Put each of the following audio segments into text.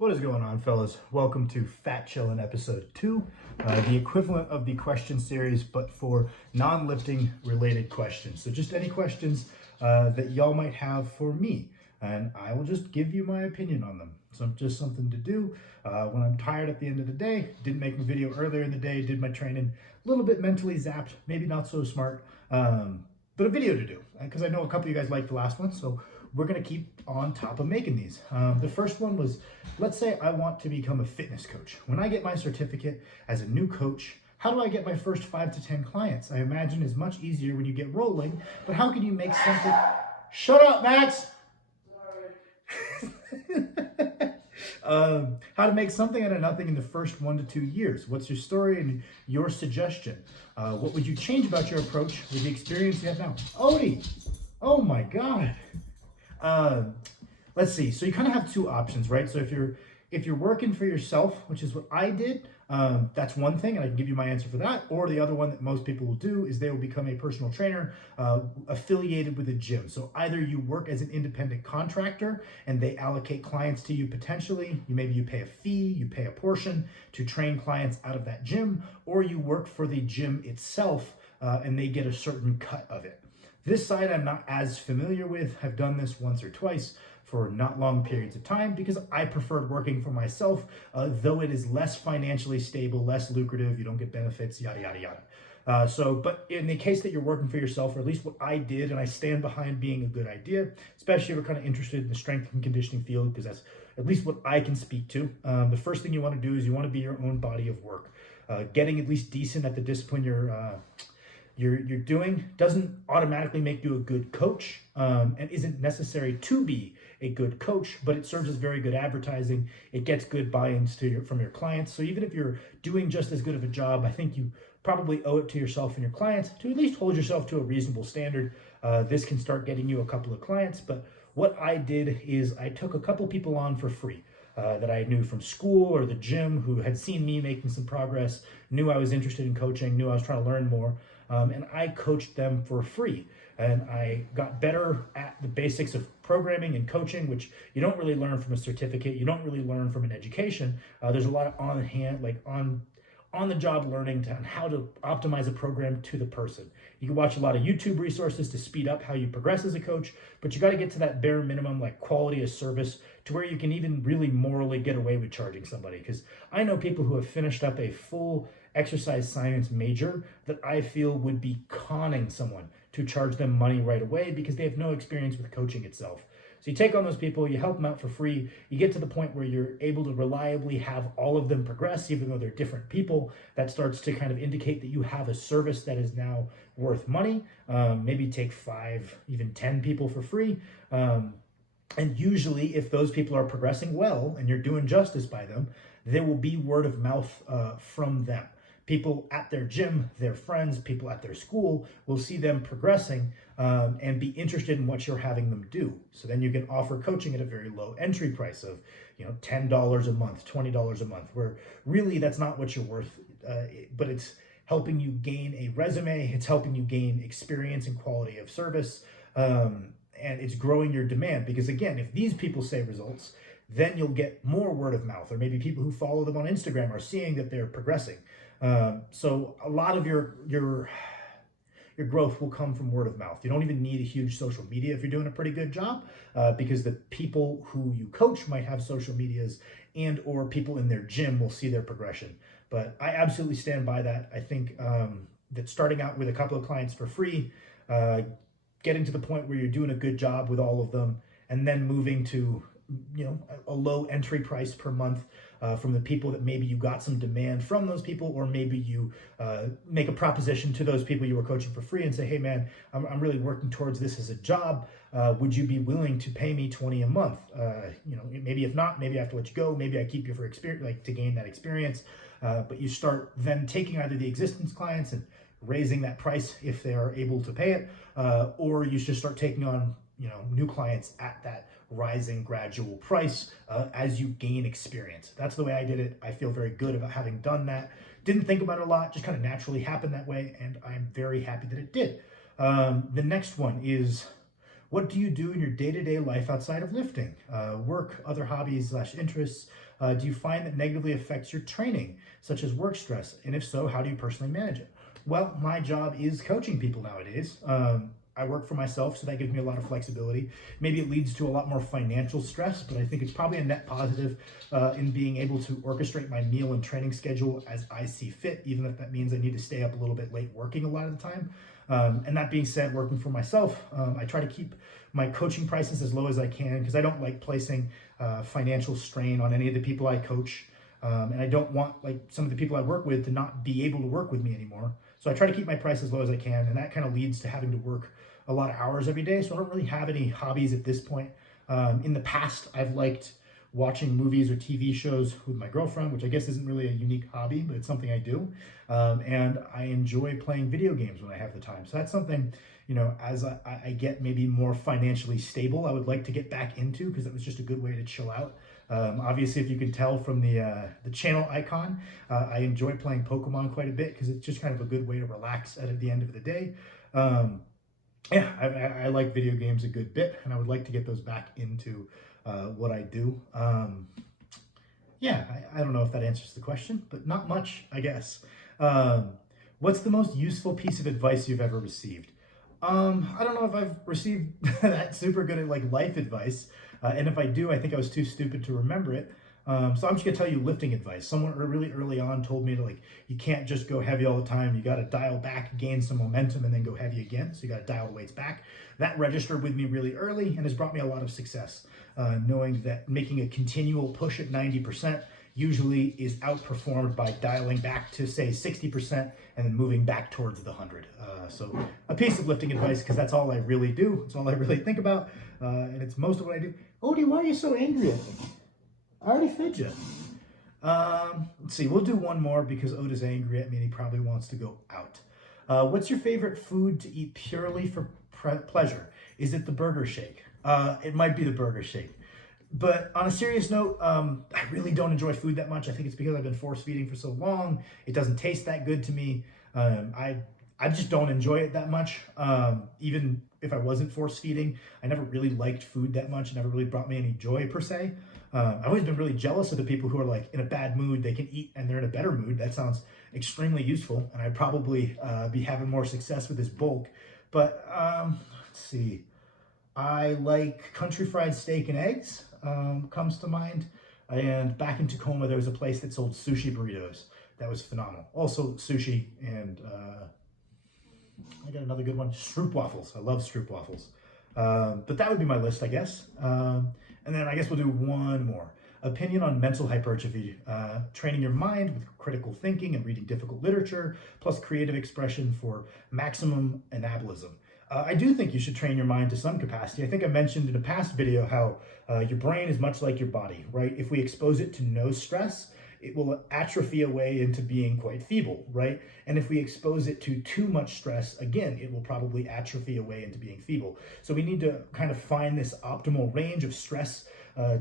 What is going on, fellas? Welcome to Fat Chillin' episode 2, the equivalent of the question series, but for non-lifting related questions. So just any questions that y'all might have for me, and I will just give you my opinion on them. So just something to do when I'm tired at the end of the day. Didn't make my video earlier in the day, did my training, a little bit mentally zapped, maybe not so smart, but a video to do, because I know a couple of you guys liked the last one, so we're gonna keep on top of making these. The first one was, let's say I want to become a fitness coach. When I get my certificate as a new coach, how do I get my first 5 to 10 clients? I imagine it's much easier when you get rolling, but how can you make something... Shut up, Max! How to make something out of nothing in the first 1 to 2 years. What's your story and your suggestion? What would you change about your approach with the experience you have now? Odie! Oh my God! Let's see. So you kind of have two options, right? So if you're working for yourself, which is what I did, that's one thing, and I can give you my answer for that. Or the other one that most people will do is they will become a personal trainer affiliated with a gym. So either you work as an independent contractor and they allocate clients to you potentially. Maybe you pay a fee, you pay a portion to train clients out of that gym, or you work for the gym itself and they get a certain cut of it. This side I'm not as familiar with. I've done this once or twice for not long periods of time because I preferred working for myself, though it is less financially stable, less lucrative, you don't get benefits, yada, yada, yada. But in the case that you're working for yourself, or at least what I did, and I stand behind being a good idea, especially if you're kind of interested in the strength and conditioning field, because that's at least what I can speak to. The first thing you want to do is you want to be your own body of work. Getting at least decent at the discipline you're doing doesn't automatically make you a good coach and isn't necessary to be a good coach, but it serves as very good advertising. It gets good buy-ins from your clients. So even if you're doing just as good of a job, I think you probably owe it to yourself and your clients to at least hold yourself to a reasonable standard. This can start getting you a couple of clients, but what I did is I took a couple people on for free. That I knew from school or the gym who had seen me making some progress, knew I was interested in coaching, knew I was trying to learn more, and I coached them for free. And I got better at the basics of programming and coaching, which you don't really learn from a certificate, you don't really learn from an education. There's a lot of on-the-job learning on how to optimize a program to the person. You can watch a lot of YouTube resources to speed up how you progress as a coach, but you got to get to that bare minimum, like quality of service, to where you can even really morally get away with charging somebody. Because I know people who have finished up a full exercise science major that I feel would be conning someone to charge them money right away because they have no experience with coaching itself. So you take on those people, you help them out for free, you get to the point where you're able to reliably have all of them progress, even though they're different people. That starts to kind of indicate that you have a service that is now worth money. Maybe take 5, even 10 people for free. And usually if those people are progressing well and you're doing justice by them, there will be word of mouth from them. People at their gym, their friends, people at their school will see them progressing and be interested in what you're having them do. So then you can offer coaching at a very low entry price of, $10 a month, $20 a month, where really that's not what you're worth, but it's helping you gain a resume, it's helping you gain experience and quality of service, and it's growing your demand. Because again, if these people say results, then you'll get more word of mouth, or maybe people who follow them on Instagram are seeing that they're progressing. So a lot of your growth will come from word of mouth. You don't even need a huge social media if you're doing a pretty good job, because the people who you coach might have social medias, and or people in their gym will see their progression. But I absolutely stand by that. I think that starting out with a couple of clients for free, getting to the point where you're doing a good job with all of them, and then moving to a low entry price per month from the people that maybe you got some demand from those people, or maybe you make a proposition to those people you were coaching for free and say, hey man, I'm really working towards this as a job. Would you be willing to pay me $20 a month? Maybe if not, maybe I have to let you go. Maybe I keep you for experience, like to gain that experience. But you start then taking either the existing clients and raising that price if they are able to pay it, or you just start taking on new clients at that rising gradual price as you gain experience. That's the way I did it. I feel very good about having done that. Didn't think about it a lot, just kind of naturally happened that way, and I'm very happy that it did. The next one is, What do you do in your day-to-day life outside of lifting? Work, other hobbies slash interests? Do you find that negatively affects your training, such as work stress? And if so, how do you personally manage it? Well, my job is coaching people nowadays. I work for myself, so that gives me a lot of flexibility. Maybe it leads to a lot more financial stress, but I think it's probably a net positive in being able to orchestrate my meal and training schedule as I see fit, even if that means I need to stay up a little bit late working a lot of the time. And that being said, working for myself, I try to keep my coaching prices as low as I can because I don't like placing financial strain on any of the people I coach. And I don't want like some of the people I work with to not be able to work with me anymore. So I try to keep my price as low as I can, and that kind of leads to having to work a lot of hours every day. So I don't really have any hobbies at this point. In the past, I've liked watching movies or TV shows with my girlfriend, which I guess isn't really a unique hobby, but it's something I do. And I enjoy playing video games when I have the time. So that's something, you know, as I get maybe more financially stable, I would like to get back into because it was just a good way to chill out. Obviously, if you can tell from the channel icon, I enjoy playing Pokemon quite a bit because it's just kind of a good way to relax at the end of the day. Yeah, I like video games a good bit, and I would like to get those back into what I do. Yeah, I don't know if that answers the question, but not much, I guess. What's the most useful piece of advice you've ever received? I don't know if I've received that super good at like life advice. And if I do, I think I was too stupid to remember it. So I'm just gonna tell you lifting advice. Someone really early on told me to like, you can't just go heavy all the time. You gotta dial back, gain some momentum, and then go heavy again. So you gotta dial the weights back. That registered with me really early and has brought me a lot of success. Knowing that making a continual push at 90% usually is outperformed by dialing back to say 60% and then moving back towards the 100. So a piece of lifting advice, because that's all I really do. It's all I really think about. And it's most of what I do. Odie, why are you so angry at me? I already fed you. Let's see, we'll do one more because Oda's angry at me and he probably wants to go out. What's your favorite food to eat purely for pleasure? Is it the burger shake? It might be the burger shake. But on a serious note, I really don't enjoy food that much. I think it's because I've been force feeding for so long. It doesn't taste that good to me. I just don't enjoy it that much. Even if I wasn't force feeding, I never really liked food that much. It never really brought me any joy per se. I've always been really jealous of the people who are like in a bad mood, they can eat and they're in a better mood. That sounds extremely useful. And I'd probably be having more success with this bulk. But let's see. I like country fried steak and eggs, comes to mind. And back in Tacoma, there was a place that sold sushi burritos. That was phenomenal. Also sushi and I got another good one, Stroop waffles. I love Stroop waffles. But that would be my list, I guess. And then I guess we'll do one more. Opinion on mental hypertrophy, training your mind with critical thinking and reading difficult literature, plus creative expression for maximum anabolism. I do think you should train your mind to some capacity. I think I mentioned in a past video how your brain is much like your body, right? If we expose it to no stress, it will atrophy away into being quite feeble, right? And if we expose it to too much stress, again, it will probably atrophy away into being feeble. So we need to kind of find this optimal range of stress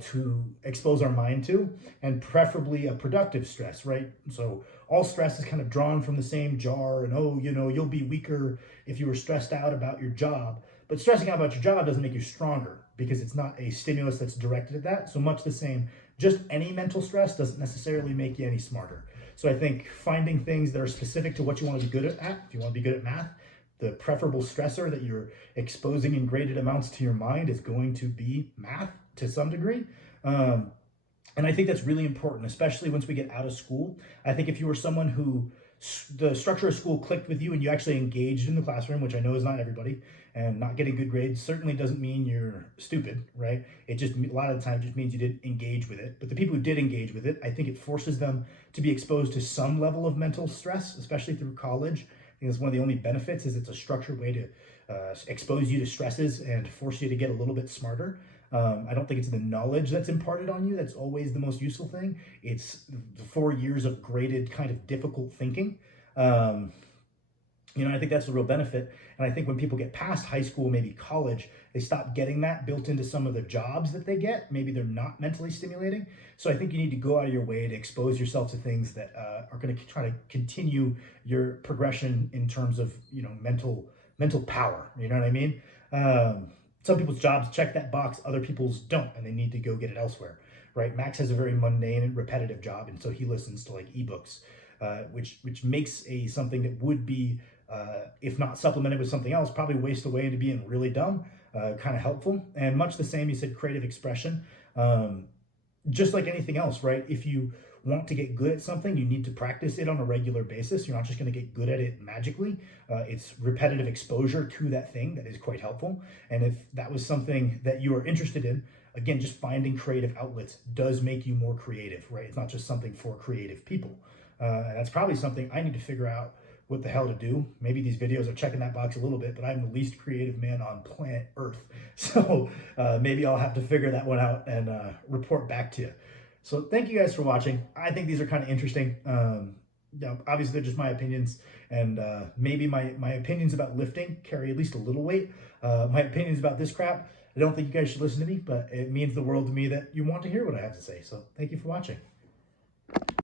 to expose our mind to, and preferably a productive stress, right? So all stress is kind of drawn from the same jar, and oh, you know, you'll be weaker if you were stressed out about your job. But stressing out about your job doesn't make you stronger because it's not a stimulus that's directed at that. So much the same, just any mental stress doesn't necessarily make you any smarter. So I think finding things that are specific to what you want to be good at, if you want to be good at math, the preferable stressor that you're exposing in graded amounts to your mind is going to be math to some degree. And I think that's really important, especially once we get out of school. I think if you were someone who the structure of school clicked with you and you actually engaged in the classroom, which I know is not everybody, and not getting good grades certainly doesn't mean you're stupid, right? It just, a lot of the time, just means you didn't engage with it. But the people who did engage with it, I think it forces them to be exposed to some level of mental stress, especially through college. I think it's one of the only benefits is it's a structured way to expose you to stresses and force you to get a little bit smarter. I don't think it's the knowledge that's imparted on you that's always the most useful thing. It's the 4 years of graded kind of difficult thinking. You know, I think that's the real benefit. And I think when people get past high school, maybe college, they stop getting that built into some of the jobs that they get. Maybe they're not mentally stimulating. So I think you need to go out of your way to expose yourself to things that are going to try to continue your progression in terms of, you know, mental power. You know what I mean? some people's jobs check that box, other people's don't, and they need to go get it elsewhere, right? Max has a very mundane and repetitive job, and so he listens to like ebooks, which makes something that would be, if not supplemented with something else, probably waste away into being really dumb, kind of helpful. And much the same, you said creative expression. Just like anything else, right? If you want to get good at something, you need to practice it on a regular basis. You're not just going to get good at it magically. It's repetitive exposure to that thing that is quite helpful. And if that was something that you are interested in, again, just finding creative outlets does make you more creative, right? It's not just something for creative people. And that's probably something I need to figure out what the hell to do. Maybe these videos are checking that box a little bit, but I'm the least creative man on planet Earth. So maybe I'll have to figure that one out and report back to you. So thank you guys for watching. I think these are kind of interesting. Obviously, they're just my opinions, and maybe my opinions about lifting carry at least a little weight. My opinions about this crap, I don't think you guys should listen to me, but it means the world to me that you want to hear what I have to say. So thank you for watching.